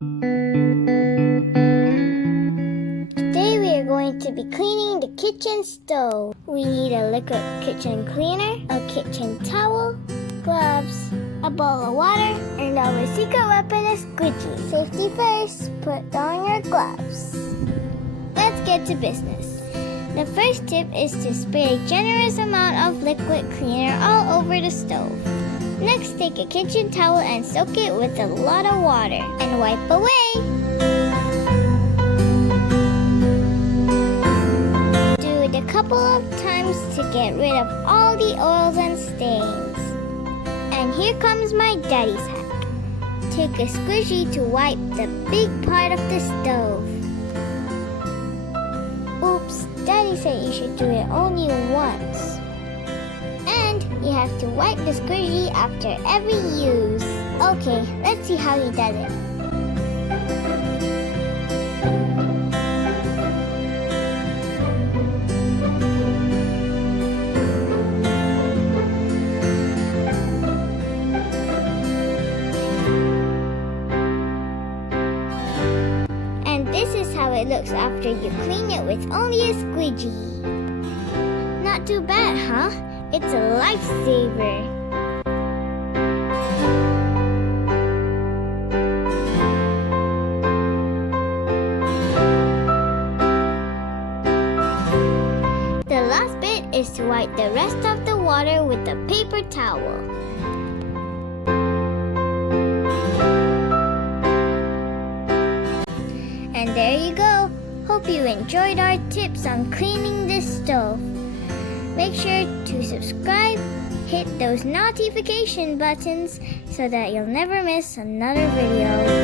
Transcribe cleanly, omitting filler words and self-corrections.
Today we are going to be cleaning the kitchen stove. We need a liquid kitchen cleaner, a kitchen towel, gloves, a bowl of water, and our secret weapon is squidgy. Safety first, put on your gloves. Let's get to business. The first tip is to spray a generous amount of liquid cleaner all over the stove. Next, take a kitchen towel and soak it with a lot of water and wipe away. Do it a couple of times to get rid of all the oils and stains. And here comes my daddy's hack. Take a squishy to wipe the big part of the stove. Oops, Daddy said you should do it only once. And you have to wipe the squishy after every use. Okay, let's see how he does it. And this is how it looks after you clean it with only a squidgy. Not too bad, huh? It's a lifesaver. The last bit is to wipe the rest of the water with a paper towel. And there you go. Hope you enjoyed our tips on cleaning this stove. Make sure to subscribe, hit those notification buttons so that you'll never miss another video.